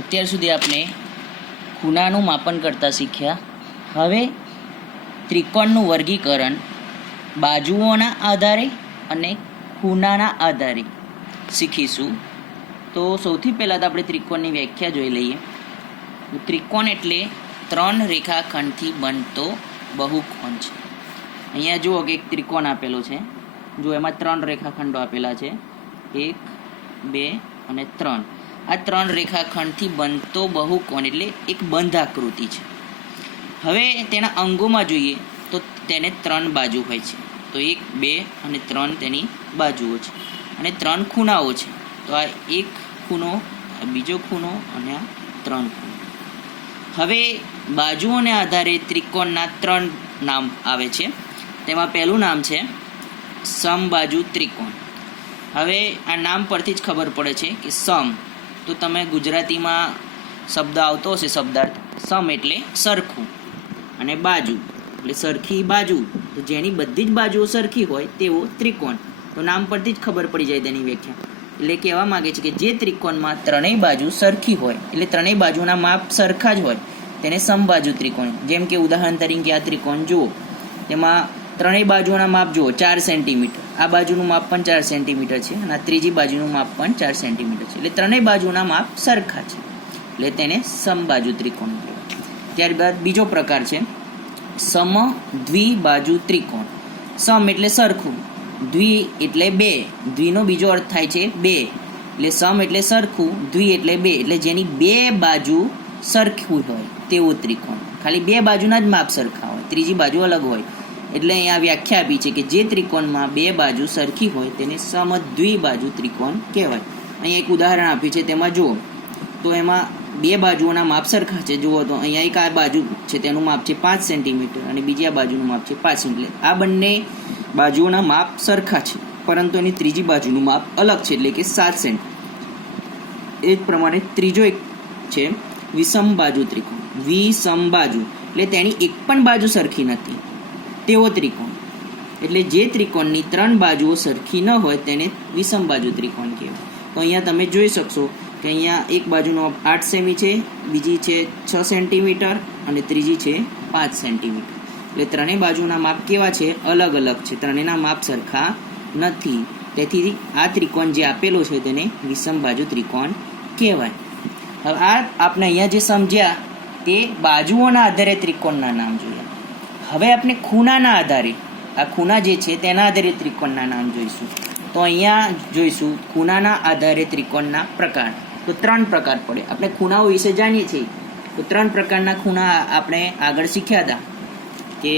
અત્યાર સુધી આપણે ખૂણાનું માપન કરતા શીખ્યા. હવે ત્રિકોણનું વર્ગીકરણ બાજુઓના આધારે અને ખૂણાના આધારે શીખીશું. તો સૌથી પહેલાં તો આપણે ત્રિકોણની વ્યાખ્યા જોઈ લઈએ. ત્રિકોણ એટલે 3 રેખાખંડથી બનતો બહુકોણ છે. અહીંયા જુઓ કે એક ત્રિકોણ આપેલો છે. જો એમાં 3 રેખાખંડો આપેલા છે, 1, 2 અને 3. આ 3 રેખાખંડથી બનતો બહુકોણ એટલે એક બંધ આકૃતિ છે. હવે તેના અંગોમાં જોઈએ તો તેને 3 બાજુ હોય છે. તો 1, 2 અને 3 તેની બાજુઓ છે અને 3 ખૂણાઓ છે. તો આ એક ખૂણો, આ બીજો ખૂણો અને આ 3 ખૂણો. હવે બાજુઓને આધારે ત્રિકોણના 3 નામ આવે છે. તેમાં પહેલું નામ છે સમબાજુ ત્રિકોણ. હવે આ નામ પરથી જ ખબર પડે છે કે સમ, તો તમે ગુજરાતીમાં શબ્દ આવતો હશે શબ્દાર્થ. સમ એટલે સરખું અને બાજુ એટલે સરખી બાજુ, તો જેની બધી જ બાજુઓ સરખી હોય તેવો ત્રિકોણ. તો નામ પરથી જ ખબર પડી જાય તેની વ્યાખ્યા. એટલે કહેવા માગે છે કે જે ત્રિકોણમાં 3 બાજુ સરખી હોય એટલે 3 બાજુના માપ સરખા જ હોય તેને સમબાજુ ત્રિકોણ. જેમ કે ઉદાહરણ તરીકે આ ત્રિકોણ જુઓ, તેમાં 3 બાજુઓના માપ જુઓ 4 સેન્ટીમીટર. આ બાજુનું માપ પણ 4 સેન્ટીમીટર છે અને આ ત્રીજી બાજુનું માપ પણ 4 સેન્ટીમીટર છે. એટલે 3 બાજુના માપ સરખા છે એટલે તેને સમબાજુ ત્રિકોણ કહેવાય. ત્યારબાદ બીજો પ્રકાર છે સમદ્વિબાજુ ત્રિકોણ. સમ એટલે સરખું, દ્વિ એટલે 2. દ્વિનો બીજો અર્થ થાય છે 2. એટલે સમ એટલે સરખું, દ્વિ એટલે 2 એટલે જેની 2 બાજુ સરખું હોય તેવો ત્રિકોણ. ખાલી 2 બાજુના જ માપ સરખા હોય, ત્રીજી બાજુ અલગ હોય. એટલે અહીંયા વ્યાખ્યા આપી છે કે જે ત્રિકોણમાં 2 બાજુ સરખી હોય તેને સમદ્વિબાજુ ત્રિકોણ કહેવાય. અહીંયા એક ઉદાહરણ આપ્યું છે, તેમાં જુઓ તો એમાં 2 બાજુઓના માપ સરખા છે. જુઓ તો અહીંયા એક આ બાજુ છે તેનું માપ છે 5 સેન્ટીમીટર અને બીજી આ બાજુનું માપ છે 5 સેન્ટીમીટર. આ બંને બાજુઓના માપ સરખા છે, પરંતુ એની ત્રીજી બાજુનું માપ અલગ છે એટલે કે 7 સેન્ટીમીટર. એ જ પ્રમાણે ત્રીજો એક છે વિષમબાજુ ત્રિકોણ. વિષમબાજુ એટલે તેની એક પણ બાજુ સરખી નથી તેવો ત્રિકોણ. એટલે જે ત્રિકોણની 3 બાજુઓ સરખી ન હોય તેને વિષમબાજુ ત્રિકોણ કહેવાય. તો અહીંયા તમે જોઈ શકશો કે અહીંયા એક બાજુનો 8 સેમી છે, બીજી છે 6 સેન્ટીમીટર અને ત્રીજી છે 5 સેન્ટીમીટર. એટલે 3 બાજુના માપ કેવા છે? અલગ અલગ છે. 3ના માપ સરખા નથી. તેથી આ ત્રિકોણ જે આપેલો છે તેને વિષમબાજુ ત્રિકોણ કહેવાય. હવે આ આપણે અહીંયા જે સમજ્યા તે બાજુઓના આધારે ત્રિકોણના નામ જોયા. હવે આપણે ખૂણાના આધારે, આ ખૂણા જે છે તેના આધારે ત્રિકોણના નામ જોઈશું. તો અહીંયા જોઈશું ખૂણાના આધારે ત્રિકોણના પ્રકાર. તો 3 પ્રકાર પડે. આપણે ખૂણાઓ વિશે જાણીએ છીએ તો 3 પ્રકારના ખૂણા આપણે આગળ શીખ્યા હતા કે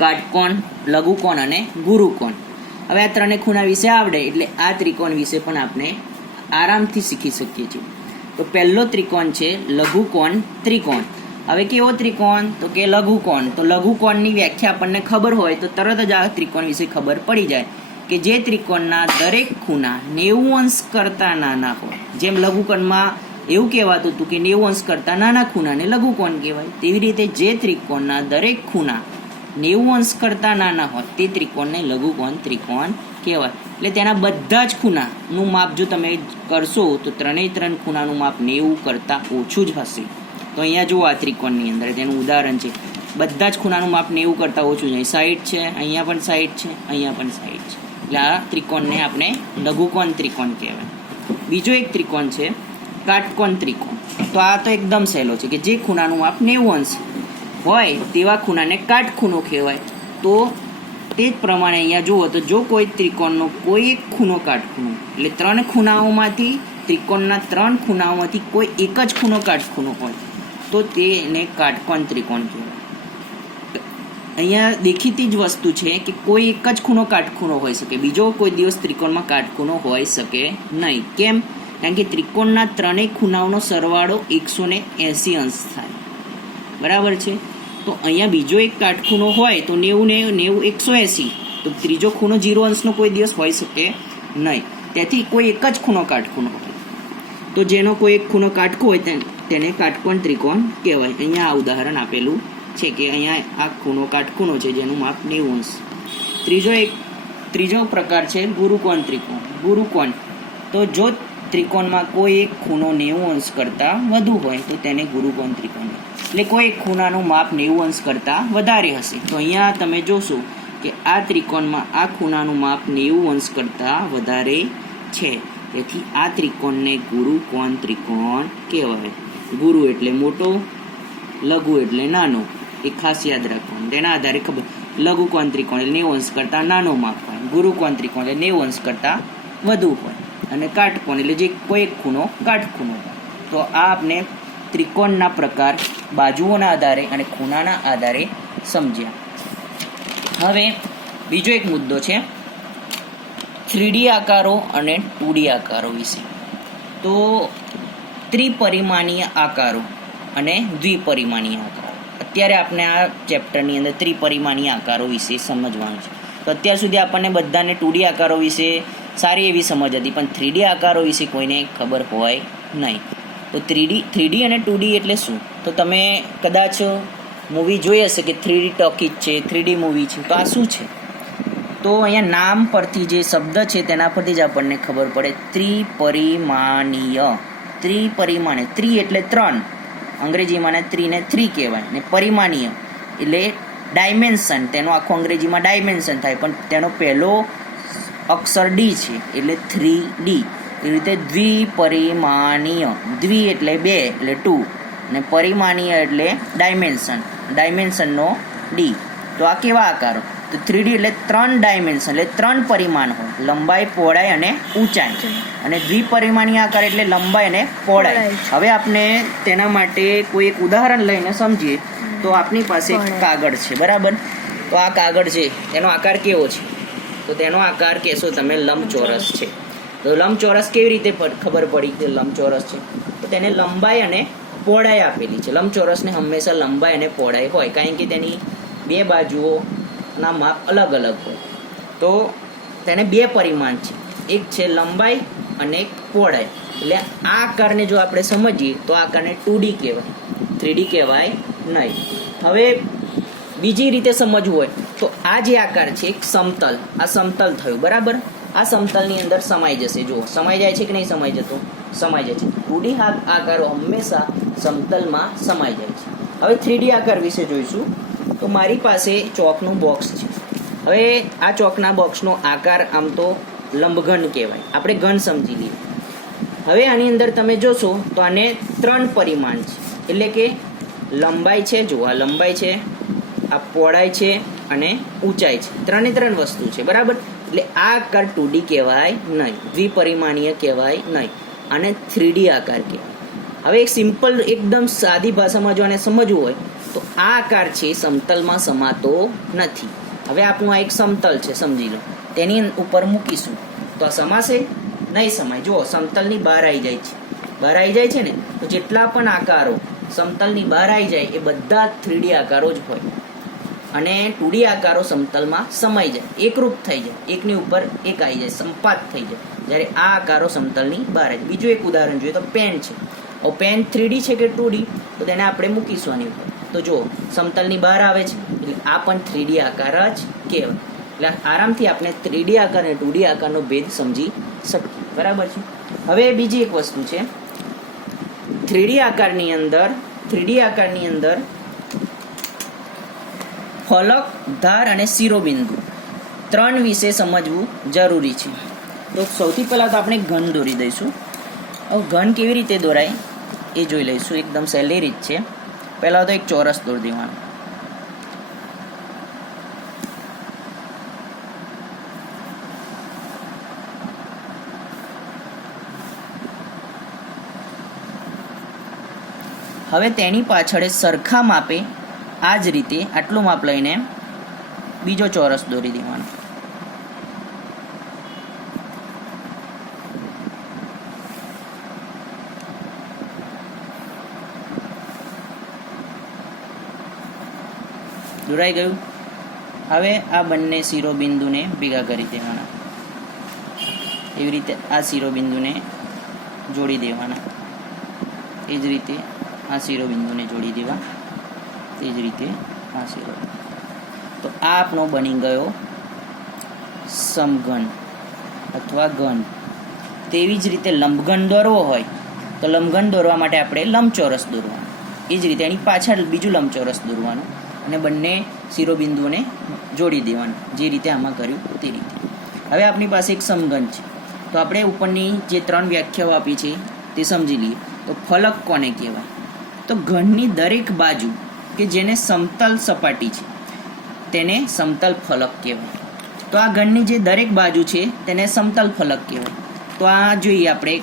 કાટકોણ, લઘુકોણ અને ગુરુકોણ. હવે આ 3 ખૂણા વિશે આવડે એટલે આ ત્રિકોણ વિશે પણ આપણે આરામથી શીખી શકીએ છીએ. તો પહેલો ત્રિકોણ છે લઘુકોણ ત્રિકોણ. હવે કેવો ત્રિકોણ? તો કે લઘુકોણ. તો લઘુકોણની વ્યાખ્યા આપણને ખબર હોય તો તરત જ આ ત્રિકોણ વિશે ખબર પડી જાય કે જે ત્રિકોણના દરેક ખૂણા 90 અંશ કરતાં નાના હોય. જેમ લઘુકોણમાં એવું કહેવાતું હતું કે 90 અંશ કરતાં નાના ખૂણાને લઘુકોણ કહેવાય, તેવી રીતે જે ત્રિકોણના દરેક ખૂણા 90 અંશ કરતાં નાના હોય તે ત્રિકોણને લઘુકોણ ત્રિકોણ કહેવાય. એટલે તેના બધા જ ખૂણાનું માપ જો તમે કરશો તો 3 ખૂણાનું માપ 90 કરતાં ઓછું જ હશે. તો અહીંયા જુઓ આ ત્રિકોણની અંદર તેનું ઉદાહરણ છે. બધા જ ખૂણાનું માપ 90 કરતાં ઓછું છે. 60 છે, અહીંયા પણ 60 છે, અહીંયા પણ 60 છે. એટલે આ ત્રિકોણને આપણે લઘુકોણ ત્રિકોણ કહેવાય. બીજો એક ત્રિકોણ છે કાટકોણ ત્રિકોણ. તો આ તો એકદમ સહેલો છે કે જે ખૂણાનું માપ 90 અંશ હોય તેવા ખૂણાને કાટખૂણો કહેવાય. તો તે જ પ્રમાણે અહીંયા જુઓ તો જો કોઈ ત્રિકોણનો કોઈ એક ખૂણો કાટખૂણો, એટલે 3 ખૂણાઓમાંથી ત્રિકોણના 3 ખૂણાઓમાંથી કોઈ એક જ ખૂણો કાટખૂણો હોય તો તેને કાટકોણ ત્રિકોણ કહેવાય. અહીંયા દેખીતી જ વસ્તુ છે કે કોઈ એક જ ખૂણો કાટખૂણો હોઈ શકે, બીજો કોઈ દિવસ ત્રિકોણમાં કાટખૂણો હોઈ શકે નહીં. કેમ? કારણ કે ત્રિકોણના 3 ખૂણાઓનો સરવાળો 180 અંશ થાય. બરાબર છે? તો અહીંયા બીજો એક કાટખૂણો હોય તો 90 ને 90 180, તો ત્રીજો ખૂણો 0 અંશનો કોઈ દિવસ હોઈ શકે નહીં. તેથી કોઈ એક જ ખૂણો કાટખૂણો હોય તો જેનો કોઈ એક ખૂણો કાટખૂણો હોય તેને કાટકોણ ત્રિકોણ કહેવાય. અહીંયા આ ઉદાહરણ આપેલું છે કે અહીંયા આ ખૂણો કાટખૂણો છે જેનું માપ 90 અંશ. ત્રીજો પ્રકાર છે ગુરુકોણ ત્રિકોણ. ગુરુકોણ તો જો ત્રિકોણમાં કોઈ એક ખૂણો 90 અંશ કરતાં વધુ હોય તો તેને ગુરુકોણ ત્રિકોણ કહે. એટલે કોઈ એક ખૂણાનું માપ 90 અંશ કરતાં વધારે હશે. તો અહીંયા તમે જોશો કે આ ત્રિકોણમાં આ ખૂણાનું માપ 90 અંશ કરતાં વધારે છે. તેથી આ ત્રિકોણને ગુરુકોણ ત્રિકોણ કહેવાય. ગુરુ એટલે મોટો, લઘુ એટલે નાનો. એ ખાસ યાદ રાખવાનું. તેના આધારે ખબર, લઘુકોણ ત્રિકોણ એટલે 90 અંશ કરતાં નાનો માપ હોય, ગુરુકોણ ત્રિકોણ એટલે 90 અંશ કરતાં વધુ હોય, અને કાટકોણ એટલે જે કોઈ એક ખૂણો કાટખૂણો હોય. તો આ આપણે ત્રિકોણના પ્રકાર બાજુઓના આધારે અને ખૂણાના આધારે સમજ્યા. હવે બીજો એક મુદ્દો છે 3D આકારો અને 2D આકારો વિશે. તો ત્રિપરિમાણીય આકારો અને દ્વિપરિમાણીય આકારો. અત્યારે આપણે આ ચેપ્ટરની અંદર ત્રિપરિમાણીય આકારો વિશે સમજવાનું છે. તો અત્યાર સુધી આપણને બધાને 2D આકારો વિશે સારી એવી સમજ હતી, પણ 3D આકારો વિશે કોઈને ખબર હોય નહીં. તો 3D અને 2D એટલે શું? તો તમે કદાચ મૂવી જોઈ હશે કે 3D ટોકીઝ છે, 3D મૂવી છે. તો આ શું છે? તો અહીંયા નામ પરથી જે શબ્દ છે તેના પરથી જ આપણને ખબર પડે. ત્રિપરિમાણીય, ત્રિ એટલે 3, અંગ્રેજીમાં 3 ને 3 કહેવાય, ને પરિમાણીય એટલે ડાયમેન્શન. તેનો આખો અંગ્રેજીમાં ડાયમેન્શન થાય, પણ તેનો પહેલો અક્ષર ડી છે એટલે 3D. એ રીતે દ્વિપરિમાણીય, દ્વિ એટલે 2 એટલે 2, અને પરિમાણીય એટલે ડાયમેન્શન, ડાયમેન્શનનો ડી. તો આ કેવા આકારો? તો 3D એટલે 3 ડાયમેન્શન એટલે 3 પરિમાણ હોય, લંબાઈ, પહોળાઈ અને ઊંચાઈ. અને દ્વિપરિમાણીય આકાર એટલે લંબાઈ અને પહોળાઈ. હવે આપણે તેના માટે કોઈ એક ઉદાહરણ લઈને સમજીએ. તો આપણી પાસે એક કાગળ છે, બરાબર? તો આ કાગળ છે, તેનો આકાર કેવો છે? તો તેનો આકાર કહેશો તમે લંબચોરસ છે. તો લંબચોરસ કેવી રીતે ખબર પડી કે લંબચોરસ છે? તો તેને લંબાઈ અને પહોળાઈ આપેલી છે. લંબચોરસને હંમેશા લંબાઈ અને પહોળાઈ હોય, કારણ કે તેની બે બાજુઓના માપ અલગ અલગ હોય. તો તેને 2 પરિમાણ છે, એક છે લંબાઈ અને એક પહોળાઈ. એટલે આ આકારને જો આપણે સમજીએ તો આ આકારને 2D કહેવાય, 3D કહેવાય નહીં. હવે બીજી રીતે સમજવું હોય તો આ જે આકાર છે એક સમતલ, આ સમતલ થયું, બરાબર? આ સમતલની અંદર સમાઈ જશે. જુઓ, સમાઈ જાય છે કે નહીં સમાઈ જતો? સમાઈ જાય છે. 2D આકારો હંમેશા સમતલમાં સમાઈ જાય છે. હવે 3D આકાર વિશે જોઈશું. તો મારી પાસે ચોકનું બોક્સ છે. હવે આ ચોકના બોક્સનો આકાર આમ તો લંબઘન કહેવાય, આપણે ઘન સમજી લઈએ. હવે આની અંદર તમે જોશો તો આને 3 પરિમાણ છે, એટલે કે લંબાઈ છે, જુઓ આ લંબાઈ છે, આ પહોળાઈ છે અને ઊંચાઈ છે. 3 વસ્તુ છે, બરાબર? એટલે આ આકાર 2D કહેવાય નહીં, દ્વિપરિમાણીય કહેવાય નહીં, આને 3D આકાર કહેવાય. હવે એક સિમ્પલ એકદમ સાદી ભાષામાં જો આને સમજવું હોય તો આ આકાર છે સમતલમાં સમાતો નથી. હવે આપણું આ એક સમતલ છે, સમજી લો. તેની ઉપર મૂકીશું તો આ સમાશે? નહીં સમાય. જુઓ, સમતલની બહાર આવી જાય છે, બહાર આવી જાય છે ને. તો જેટલા પણ આકારો સમતલની બહાર આવી જાય એ બધા 3D આકારો જ હોય, અને 2D આકારો સમતલમાં સમાઈ જાય, એકરૂપ થઈ જાય, એકની ઉપર એક આવી જાય, સંપાત થઈ જાય, જ્યારે આ આકારો સમતલની બહાર આવી જાય. બીજું એક ઉદાહરણ જોઈએ તો પેન છે. હવે પેન 3D છે કે 2D? તો તેને આપણે મૂકીશું આની ઉપર. તો જુઓ, સમતલની બહાર આવે છે, એટલે આ પણ 3D આકાર જ કહેવાય. એટલે આરામથી આપણે 3D આકાર અને 2D આકારનો ભેદ સમજી શકીએ, બરાબર છે? હવે બીજી એક વસ્તુ છે 3D આકારની અંદર ફલક, ધાર અને શિરોબિંદુ 3 વિશે સમજવું જરૂરી છે. તો સૌથી પહેલાં તો આપણે ઘન દોરી દઈશું. હવે ઘન કેવી રીતે દોરાય એ જોઈ લઈશું. એકદમ સહેલી રીત છે. પહેલાં તો એક ચોરસ દોરી દેવાનું. હવે તેની પાછળ સરખા માપે આ જ રીતે આટલું માપ લઈને બીજો ચોરસ દોરી દેવાનો. દોરાઈ ગયું. હવે આ બંને શિરોબિંદુને ભેગા કરી દેવાના. એવી રીતે આ શિરોબિંદુને જોડી દેવાના. એ જ રીતે આ શિરોબિંદુને જોડી દેવા. તે જ રીતે આ શિરોબિંદુ. તો આ આપણો બની ગયો સમઘન અથવા ઘન તેવી જ રીતે લંબઘન દોરવો હોય તો લંબઘન દોરવા માટે આપણે લંબચોરસ દોરવાનું, એ જ રીતે એની પાછળ બીજું લંબચોરસ દોરવાનું અને બંને શિરોબિંદુઓને જોડી દેવાનું, જે રીતે આમાં કર્યું તે રીતે. હવે આપણી પાસે એક સમઘન છે, તો આપણે ઉપરની જે 3 વ્યાખ્યાઓ આપી છે તે સમજી લઈએ. તો ફલક કોને કહેવાય? તો ઘનની દરેક બાજુ કે જેને સમતલ સપાટી છે તેને સમતલ ફલક કહેવાય. તો આ ઘનની જે દરેક બાજુ છે તેને સમતલ ફલક કહેવાય. તો આ જોઈએ, આપણે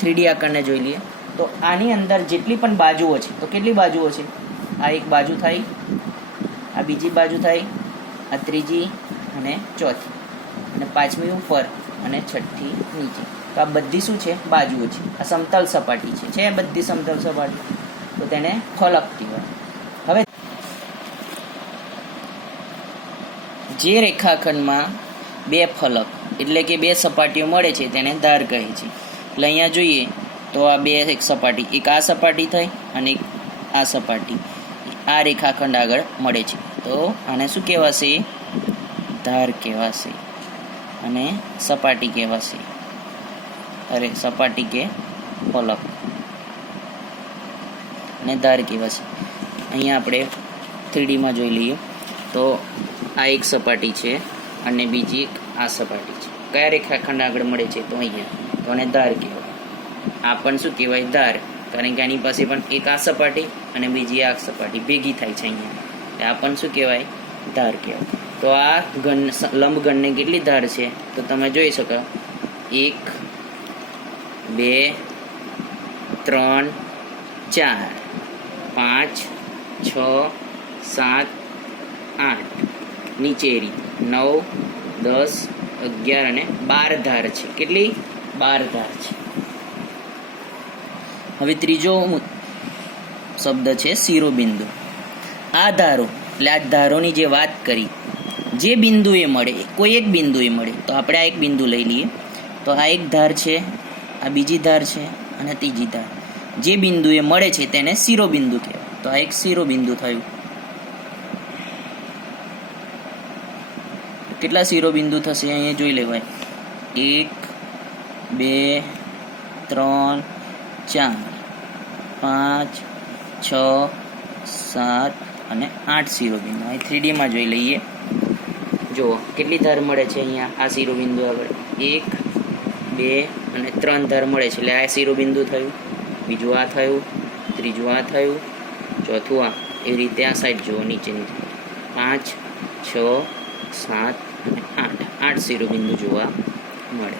3D આકારને જોઈ લઈએ. તો આની અંદર જેટલી પણ બાજુઓ છે, તો કેટલી બાજુઓ છે? આ એક બાજુ થઈ, આ બીજી બાજુ થઈ, આ ત્રીજી અને ચોથી, અને 5મી ઉપર અને 6ઠ્ઠી નીચે. તો આ બધી શું છે? બાજુઓ છે. આ સમતલ સપાટી છે બધી સમતલ સપાટી, તો તેને ફલક કહેવાય. હવે જે રેખાખંડમાં 2 ફલક એટલે કે 2 સપાટીઓ મળે છે તેને ધાર કહે છે. એટલે અહીંયા જોઈએ તો આ 2 એક સપાટી, એક આ સપાટી થઈ અને એક આ સપાટી, આ રેખાખંડ આગળ મળે છે, તો આને શું કહેવાશે? ધાર કહેવાશે. અને સપાટી કહેવાશે, સપાટી કે ફલક, અને ધાર કહેવાશે. અહીંયા આપણે 3Dમાં જોઈ લઈએ. તો આ એક સપાટી છે અને બીજી એક આ સપાટી છે. કયા રેખાખંડ આગળ મળે છે? તો અહીંયા, તો આને ધાર કહેવાય. આ પણ શું કહેવાય? ધાર, કારણ કે આની પાસે પણ એક આ સપાટી અને બીજી આ સપાટી ભેગી થાય છે અહીંયા, આ પણ શું કહેવાય? ધાર કહેવાય. તો આ ઘન લંબઘનને કેટલી ધાર છે? તો તમે જોઈ શકો 1 2 3 4 5 6 7 8, નીચે રીતે 9 10 11 અને 12 ધાર છે. કેટલી? 12 ધાર છે. હવે ત્રીજો શબ્દ છે શિરોબિંદુ. આ ધારો, એટલે આ ધારોની જે વાત કરી, જે બિંદુએ મળે, કોઈ એક બિંદુએ મળે, તો આપણે આ એક બિંદુ લઈ લઈએ. તો આ એક ધાર છે, આ બીજી ધાર છે અને ત્રીજી ધાર. જે બિંદુએ મળે છે તેને શિરોબિંદુ કહેવાય. તો આ એક શિરોબિંદુ થયું. કેટલા શિરોબિંદુ થશે અહીંયા જોઈ લેવાય? 1 2 3 4 5 6 7 અને 8 શિરોબિંદુ. અહીં 3Dમાં જોઈ લઈએ. જુઓ કેટલી ધાર મળે છે અહીંયા આ શિરોબિંદુ આગળ? 1 2 અને 3 ધાર મળે છે, એટલે આ શિરોબિંદુ થયું, બીજું આ થયું, ત્રીજું આ થયું, ચોથું આ. એવી રીતે આ સાઈડ જુઓ, નીચેની 5 6 7 અને 8 શિરોબિંદુ જોવા મળે.